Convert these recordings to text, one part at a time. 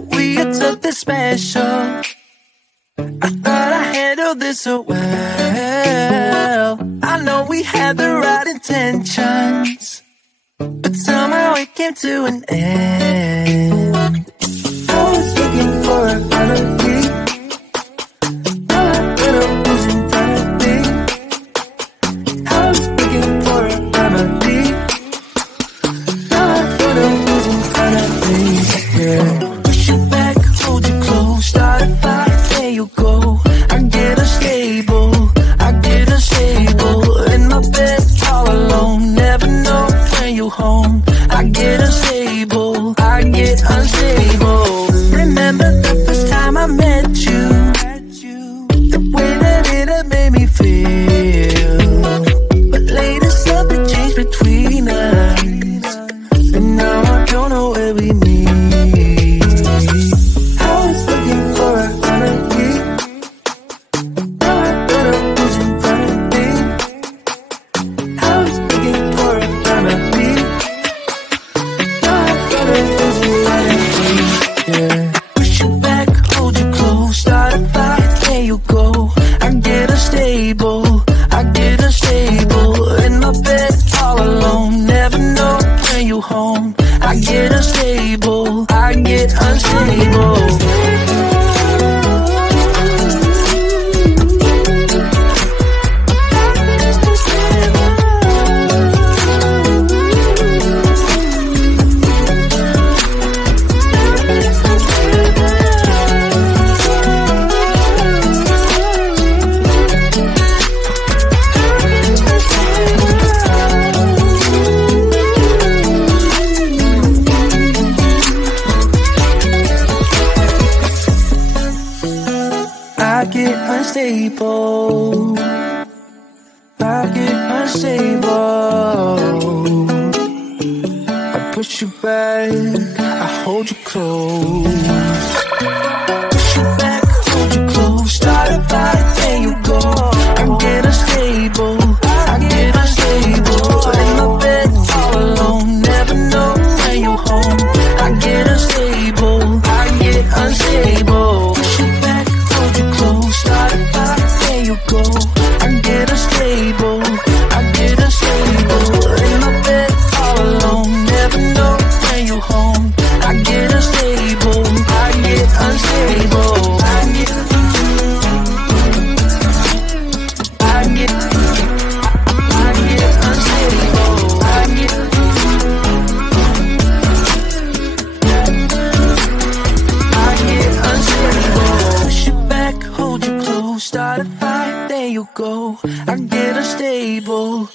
that we had something special. I thought I handled this so well. I know we had the right intentions, but somehow it came to an end. I was looking for a melody. All I heard was in front of me. I was looking for a remedy. All I heard was in front of me. Yeah. Push it back, hold you close, start a fire, there you go. I get unstable, in my bed all alone. Never know when you're home. I get unstable, Remember the first time I met you, the way that it had made me feel. But later something changed between us, and now I don't know where we meet. I was looking for a remedy. All I thought was in front of me. I was looking for a remedy. All I thought was in front of me. Yeah. Push you back, hold you close, start a fire, there you go. I get unstable, in my bed all alone. Never know when you're home. I get unstable, I push you back, I hold you close. Push you back, hold you close. Start a fire, there you go. I get unstable, in my bed all alone. Never know when you're home. I get unstable, Push you back, hold you close. Start a fire, there you go. I get unstable, in my bed all alone. Never know when you're home. I get unstable, Push you back, hold you close. Start a fire, there you go. I get unstable,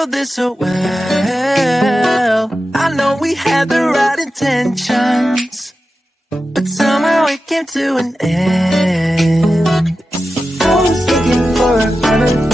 handled this so well. I know we had the right intentions, but somehow it came to an end. I was looking for a better